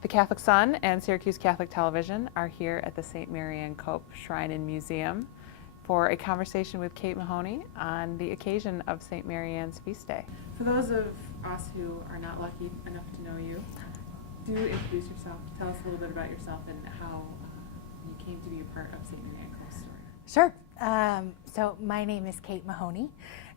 The Catholic Sun and Syracuse Catholic Television are here at the St. Marianne Cope Shrine and Museum for a conversation with Kate Mahoney on the occasion of St. Marianne's feast day. For those of us who are not lucky enough to know you, do introduce yourself. Tell us a little bit about yourself and how you came to be a part of St. Marianne Cope's story. Sure. So my name is Kate Mahoney,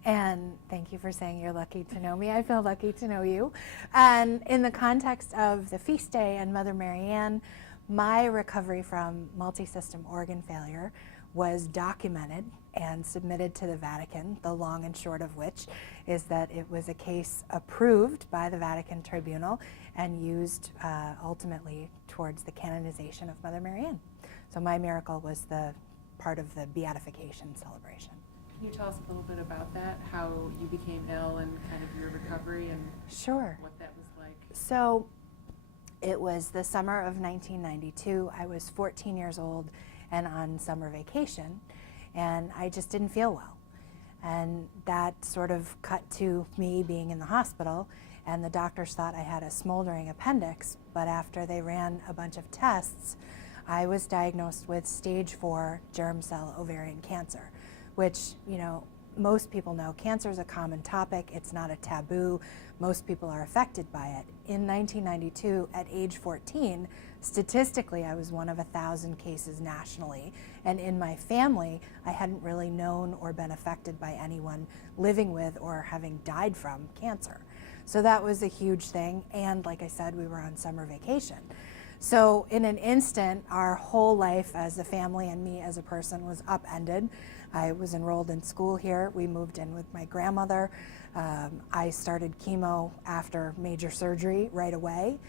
and thank you for saying you're lucky to know me. I feel lucky to know you. And in the context of the feast day and Mother Marianne, my recovery from multi-system organ failure was documented and submitted to the Vatican, the long and short of which is that it was a case approved by the Vatican Tribunal and used ultimately towards the canonization of Mother Marianne. So my miracle was the part of the beatification celebration. Can you tell us a little bit about that, how you became ill and kind of your recovery and Sure. what that was like? So it was the summer of 1992. I was 14 years old and on summer vacation, and I just didn't feel well. And that sort of cut to me being in the hospital, and the doctors thought I had a smoldering appendix, but after they ran a bunch of tests, I was diagnosed with stage 4 germ cell ovarian cancer, which, you know, most people know cancer is a common topic. It's not a taboo. Most people are affected by it. In 1992, at age 14, statistically, I was one of 1,000 cases nationally. And in my family, I hadn't really known or been affected by anyone living with or having died from cancer. So that was a huge thing. And like I said, we were on summer vacation. So in an instant, our whole life as a family and me as a person was upended. I was enrolled in school here. We moved in with my grandmother. I started chemo after major surgery right away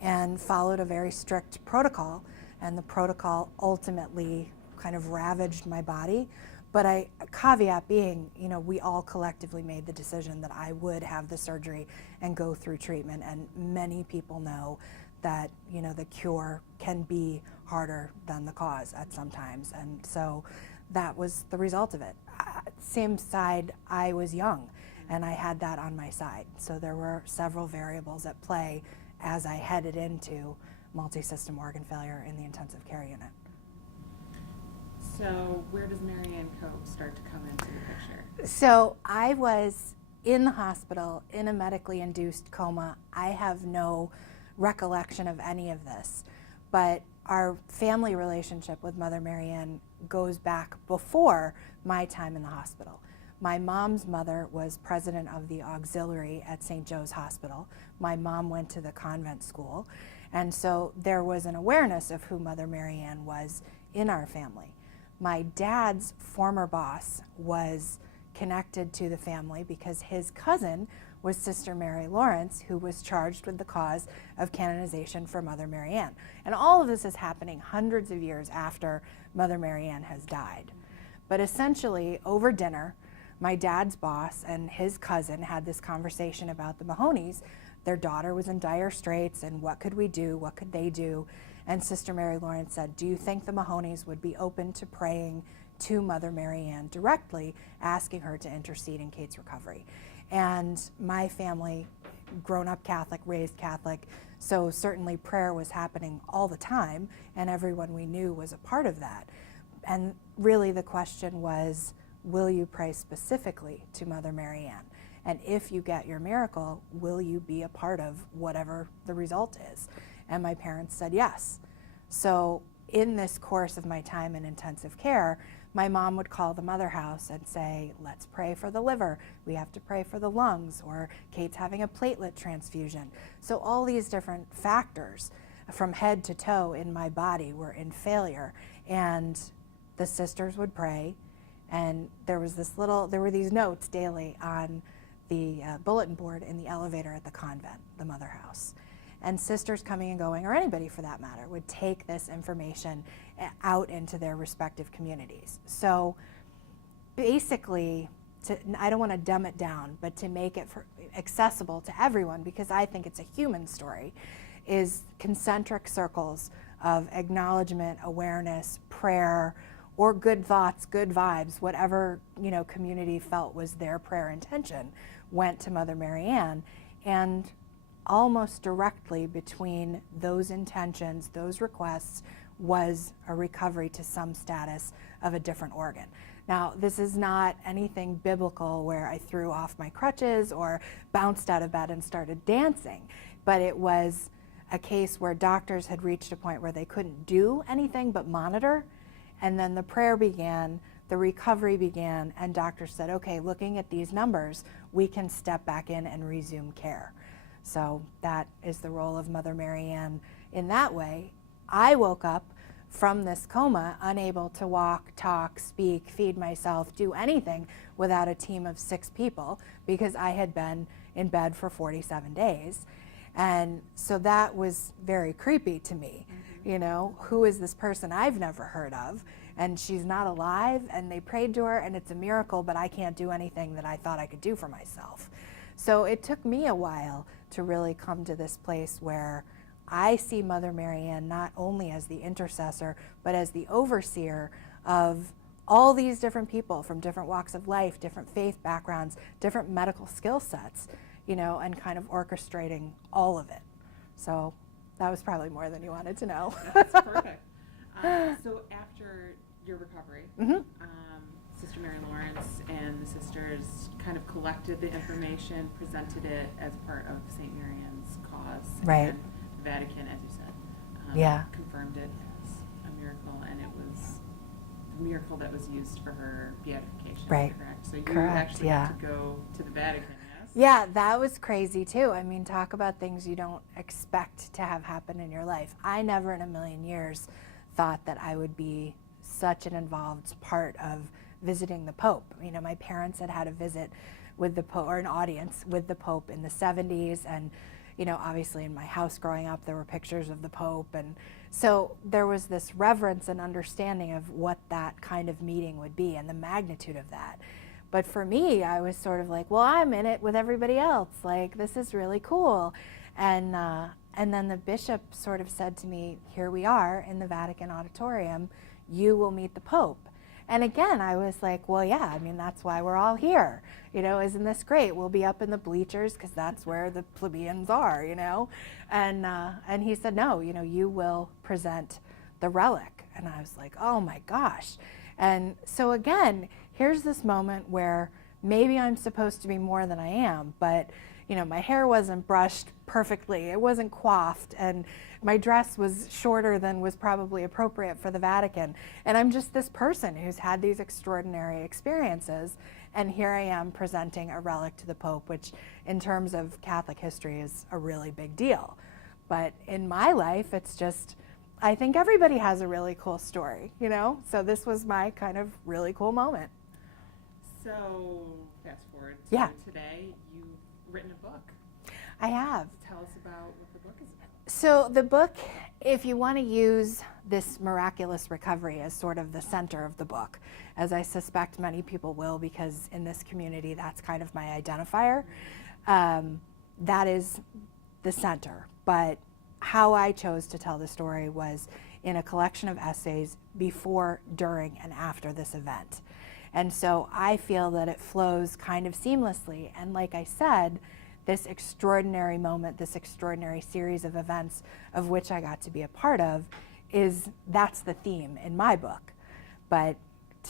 and followed a very strict protocol. And the protocol ultimately kind of ravaged my body. But caveat being, you know, we all collectively made the decision that I would have the surgery and go through treatment. And many people know that, you know, the cure can be harder than the cause at some times. And so that was the result of it. Same side, I was young and I had that on my side. So there were several variables at play as I headed into multi-system organ failure in the intensive care unit. So where does Marianne Cope start to come into the picture? So I was in the hospital in a medically induced coma. I have no recollection of any of this, but our family relationship with Mother Marianne goes back before my time in the hospital. My mom's mother was president of the auxiliary at St. Joe's Hospital. My mom went to the convent school, and so there was an awareness of who Mother Marianne was in our family. My dad's former boss was connected to the family because his cousin was Sister Mary Lawrence, who was charged with the cause of canonization for Mother Marianne. And all of this is happening hundreds of years after Mother Marianne has died. But essentially, over dinner, my dad's boss and his cousin had this conversation about the Mahoneys. Their daughter was in dire straits, and what could we do? What could they do? And Sister Mary Lawrence said, do you think the Mahoneys would be open to praying to Mother Marianne directly, asking her to intercede in Kate's recovery? And my family, grown up Catholic, raised Catholic, so certainly prayer was happening all the time, and everyone we knew was a part of that. And really the question was, will you pray specifically to Mother Marianne? And if you get your miracle, will you be a part of whatever the result is? And my parents said yes. So in this course of my time in intensive care, my mom would call the mother house and say, let's pray for the liver. We have to pray for the lungs, or Kate's having a platelet transfusion. So all these different factors from head to toe in my body were in failure. And the sisters would pray. And there were these notes daily on the bulletin board in the elevator at the convent, the mother house. And sisters coming and going, or anybody for that matter, would take this information out into their respective communities. So basically, I don't want to dumb it down, but to make it accessible to everyone, because I think it's a human story, is concentric circles of acknowledgement, awareness, prayer, or good thoughts, good vibes, whatever, you know, community felt was their prayer intention, went to Mother Marianne. And almost directly between those intentions, those requests, was a recovery to some status of a different organ. Now, this is not anything biblical where I threw off my crutches or bounced out of bed and started dancing, but it was a case where doctors had reached a point where they couldn't do anything but monitor, and then the prayer began, the recovery began, and doctors said, okay, looking at these numbers, we can step back in and resume care. So that is the role of Mother Marianne in that way. I woke up from this coma unable to walk, talk, speak, feed myself, do anything without a team of 6 people because I had been in bed for 47 days. And so that was very creepy to me. You know, who is this person I've never heard of? And she's not alive, and they prayed to her, and it's a miracle, but I can't do anything that I thought I could do for myself. So it took me a while to really come to this place where I see Mother Marianne not only as the intercessor, but as the overseer of all these different people from different walks of life, different faith backgrounds, different medical skill sets, you know, and kind of orchestrating all of it. So that was probably more than you wanted to know. That's perfect. So after your recovery, Sister Mary Lawrence and the sisters kind of collected the information, presented it as part of St. Marianne's cause. Right. And the Vatican, as you said, confirmed it as a miracle, and it was the miracle that was used for her beatification. Right. Correct. So you Correct, actually got to go to the Vatican. Yeah, that was crazy too. I mean, talk about things you don't expect to have happen in your life. I never in a million years thought that I would be such an involved part of visiting the Pope. You know, my parents had had a visit with the Pope, or an audience with the Pope in the 70s, and you know, obviously in my house growing up there were pictures of the Pope, and so there was this reverence and understanding of what that kind of meeting would be and the magnitude of that. But for me, I was sort of like, well, I'm in it with everybody else. Like, this is really cool. And then the bishop sort of said to me, here we are in the Vatican auditorium. You will meet the Pope. And again, I was like, well, yeah, I mean, that's why we're all here. You know, isn't this great? We'll be up in the bleachers because that's where the plebeians are, you know. And he said, no, you know, you will present the relic. And I was like, oh my gosh. And so again, here's this moment where maybe I'm supposed to be more than I am, but you know, my hair wasn't brushed perfectly, it wasn't coiffed, and my dress was shorter than was probably appropriate for the Vatican. And I'm just this person who's had these extraordinary experiences, and here I am presenting a relic to the Pope, which in terms of Catholic history is a really big deal. But in my life, it's just, I think everybody has a really cool story, you know? So this was my kind of really cool moment. So fast forward to today, you've written a book. I have. Tell us about what the book is about. So the book, if you want to use this miraculous recovery as sort of the center of the book, as I suspect many people will, because in this community that's kind of my identifier, that is the center. But how I chose to tell the story was in a collection of essays before, during, and after this event. And so I feel that it flows kind of seamlessly. And like I said, this extraordinary moment, this extraordinary series of events of which I got to be a part of, that's the theme in my book. But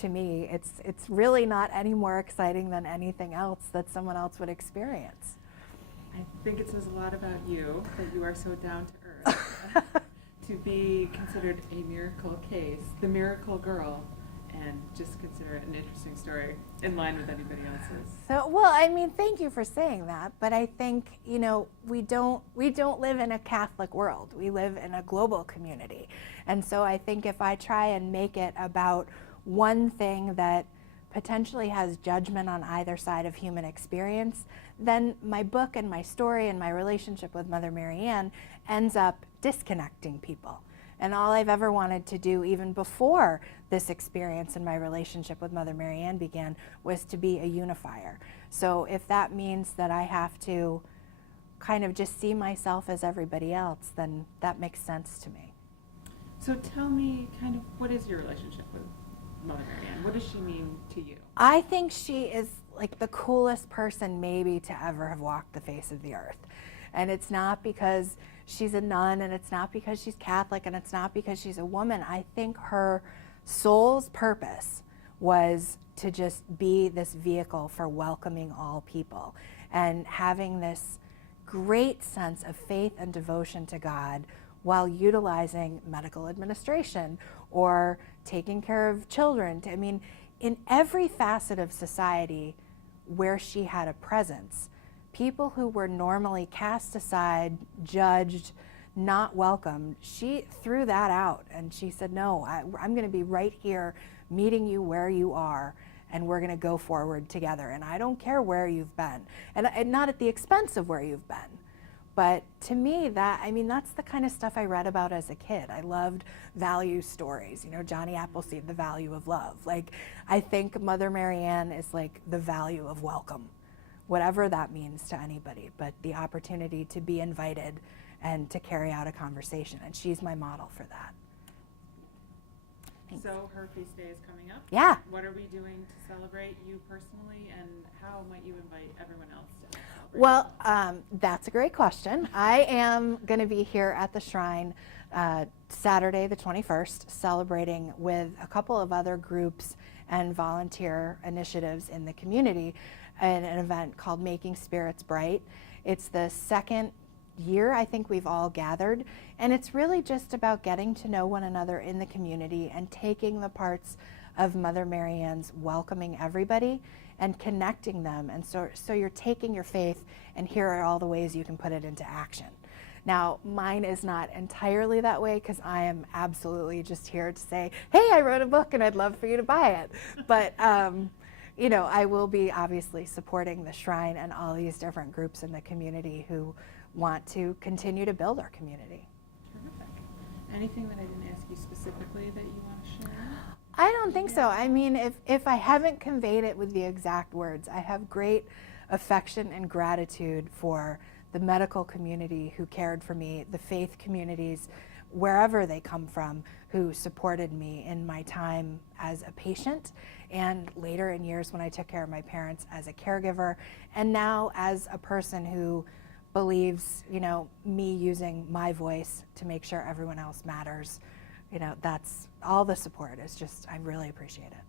to me, it's really not any more exciting than anything else that someone else would experience. I think it says a lot about you, that you are so down to earth, to be considered a miracle case, the miracle girl, and just consider it an interesting story in line with anybody else's. So, well, I mean, thank you for saying that, but I think, you know, we don't live in a Catholic world. We live in a global community. And so I think if I try and make it about one thing that potentially has judgment on either side of human experience, then my book and my story and my relationship with Mother Marianne ends up disconnecting people. And all I've ever wanted to do, even before this experience and my relationship with Mother Marianne began, was to be a unifier. So if that means that I have to kind of just see myself as everybody else, then that makes sense to me. So tell me, kind of, what is your relationship with Mother Marianne? What does she mean to you? I think she is like the coolest person maybe to ever have walked the face of the earth. And it's not because she's a nun, and it's not because she's Catholic, and it's not because she's a woman. I think her soul's purpose was to just be this vehicle for welcoming all people and having this great sense of faith and devotion to God while utilizing medical administration or taking care of children. I mean, in every facet of society where she had a presence, people who were normally cast aside, judged, not welcomed, she threw that out and she said, no, I'm going to be right here meeting you where you are, and we're going to go forward together. And I don't care where you've been, and not at the expense of where you've been. But to me, that's the kind of stuff I read about as a kid. I loved value stories, Johnny Appleseed, the value of love. Like, I think Mother Marianne is like the value of welcome, whatever that means to anybody, but the opportunity to be invited and to carry out a conversation. And she's my model for that. Thanks. So her feast day is coming up. Yeah. What are we doing to celebrate you personally, and how might you invite everyone else to celebrate? Well, that's a great question. I am going to be here at the shrine Saturday the 21st, celebrating with a couple of other groups and volunteer initiatives in the community in an event called Making Spirits Bright. It's the second year I think we've all gathered, and it's really just about getting to know one another in the community and taking the parts of Mother Marianne's welcoming everybody and connecting them. And so you're taking your faith, and here are all the ways you can put it into action. Now, mine is not entirely that way, because I am absolutely just here to say, hey, I wrote a book and I'd love for you to buy it. But I will be obviously supporting the shrine and all these different groups in the community who want to continue to build our community. Terrific. Anything that I didn't ask you specifically that you want to share? I don't think so. I mean, if I haven't conveyed it with the exact words, I have great affection and gratitude for the medical community who cared for me, the faith communities, wherever they come from, who supported me in my time as a patient, and later in years when I took care of my parents as a caregiver, and now as a person who believes, me using my voice to make sure everyone else matters. That's all the support. Is just, I really appreciate it.